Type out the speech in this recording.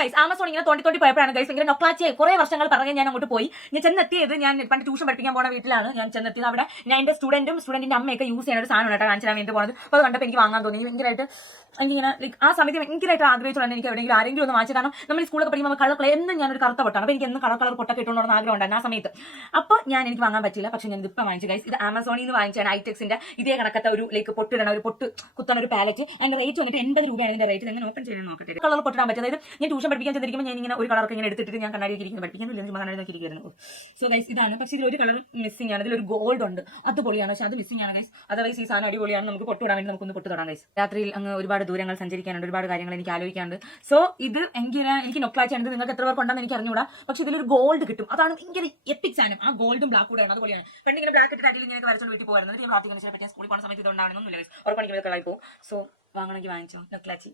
Guys Amazon ഇങ്ങനെ തോണ്ടി പോയപ്പോഴാണ് ഗൈസ് ഇങ്ങനെ നൊക്ലാച്ചിയായി കുറെ വർഷങ്ങൾ പറഞ്ഞ് ഞാൻ അങ്ങോട്ട് പോയി. ഞാൻ ചെന്നെത്തിയത് ഞാൻ പണ്ട് ട്യൂഷൻ പഠിപ്പിക്കാൻ പോണ വീട്ടിലാണ് ഞാൻ ചെന്നെത്തിയത്. അവിടെ ഞാൻ എന്റെ സ്റ്റുഡന്റിന്റെ അമ്മയൊക്കെ യൂസ് ചെയ്യുന്ന ഒരു സാധനം കേട്ടോ കാണിച്ചാണ് എന്റെ പോകുന്നത്. അപ്പോൾ അത് കണ്ടപ്പോൾ എനിക്ക് വാങ്ങാൻ തോന്നി. ഭയങ്കരമായിട്ട് എനിക്കിങ്ങനെ ലൈക്ക് ആ സമയത്ത് ഭയങ്കരമായിട്ട് ആഗ്രഹിച്ചുകൊണ്ട് എനിക്ക് എവിടെയെങ്കിലും ആരെങ്കിലും ഒന്ന് വാങ്ങിച്ചു. കാരണം നമ്മൾ ഈ സ്കൂളൊക്കെ പഠിക്കുമ്പോൾ കളർ എന്നും ഞാനൊരു കറുത്ത പൊട്ടാണ്. അപ്പോൾ എനിക്ക് എന്നും കളർ പൊട്ടൊക്കെ ഇട്ടുകൊണ്ടുള്ള ആഗ്രഹം ഉണ്ടായിരുന്നു ആ സമയത്ത്. അപ്പോൾ എനിക്ക് വാങ്ങാൻ പറ്റില്ല. പക്ഷേ ഞാൻ ഇതിപ്പോൾ വാങ്ങിച്ചു ഗൈസ്. ഇത് ആമസോണിൽ നിന്ന് വാങ്ങിച്ചാണ്. ഐടെക്സിന്റെ ഇതേ കണക്കത്തെ ഒരു ലൈക്ക് പൊട്ടിടണം ഒരു പൊട്ട് കുത്തണ ഒരു പാലറ്റ്. അതിന്റെ റേറ്റ് വന്നിട്ട് 80 രൂപയാണ്. ഇതിന്റെ റേറ്റ് എങ്ങനെ ഓപ്പൺ ചെയ്യാൻ നോക്കട്ടെ. കളർ പൊട്ടിടാൻ പറ്റും. അതായത് ഞാൻ ട്യൂഷൻ പഠിപ്പിക്കാൻ ചെന്നിരിക്കുമ്പോൾ ഞാൻ ഇങ്ങനെ ഒരു കളർക്ക് ഇങ്ങനെ എടുത്തിട്ട് ഞാൻ കണ്ണാടി ഇരിക്കുന്നത് പഠിപ്പിക്കുന്നില്ല. ഞാൻ കണ്ണാടി നോക്കിയിരിക്കുന്നു. സോ ഗൈസ് ഇതാണ്. പക്ഷേ ഇതിലൊരു കളർ മിസ്സിംഗ് ആണ്. ഇതിലൊരു ഗോൾഡ് ഉണ്ട്. അത് പൊളിയാണ്. പക്ഷേ അത് മിസ്സിംഗ് ആണ് ഗൈസ്. അതർവൈസ് ഈ സാധനം അടിപൊളിയാണ്. നമുക്ക് പൊട്ടുവിടാൻ വേണ്ടി നമുക്കൊന്ന് പൊട്ട് തൊടാം ഗൈസ്. രാത്രിയിൽ അങ്ങ് ഒരുപാട് ദൂരങ്ങൾ സഞ്ചരിക്കാനുണ്ട്. ഒരുപാട് കാര്യങ്ങൾ എനിക്ക് ആലോചിക്കാനുണ്ട്. സോ ഇത് എനിക്ക് നൊക്ലാച്ചിയാണ്. നിങ്ങൾക്ക് എത്ര പേർക്ക് ഉണ്ടെന്ന് എനിക്ക് അറിഞ്ഞൂടാ. പക്ഷേ ഇതിലൊരു ഗോൾഡ് കിട്ടും. അതാണ് ഭയങ്കര എപ്പിക് സാധനം. ആ ഗോൾഡും ബ്ലാക്ക് കൂടെയാണ്. അതുപോലെയാണ് പെണ്ണിങ്ങനെ ബ്ലാക്ക് ഇട്ടിട്ട് അടിയിൽ ഇങ്ങനെ വരച്ചോണ്ട് വീട്ടിൽ പോകുന്നത്. ഞാൻ പ്രാർത്ഥിക്കുന്ന പറ്റിയ സ്കൂളിൽ പോകുന്ന സമയത്ത് ഇതുകൊണ്ടാണെന്നൊന്നുമില്ല ഗൈസ്. ഉറപ്പാണെങ്കിൽ കളായി പോകും. സോ വാങ്ങണമെങ്കിൽ വാങ്ങിച്ചോ നൊക്ലാച്ചി.